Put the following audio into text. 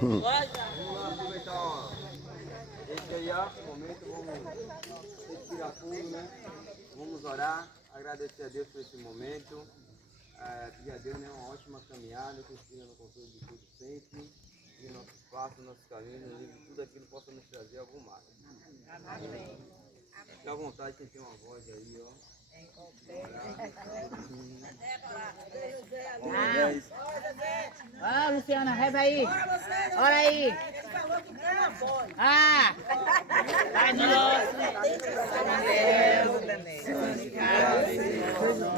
Vamos lá aproveitar, ó. Esse aí, ó, momento, vamos respirar fundo, né? Vamos orar, agradecer a Deus por esse momento. Pedir a Deus, né, uma ótima caminhada, que esteja no controle de tudo sempre. E nossos passos, nossos caminhos, nos livre de tudo aquilo possa nos trazer algum mal. Amém. Fique à vontade, quem tem uma voz aí, ó. Ó, Luciana, reza aí. Ora aí. Ah! Pai nosso, Deus, santificado seja o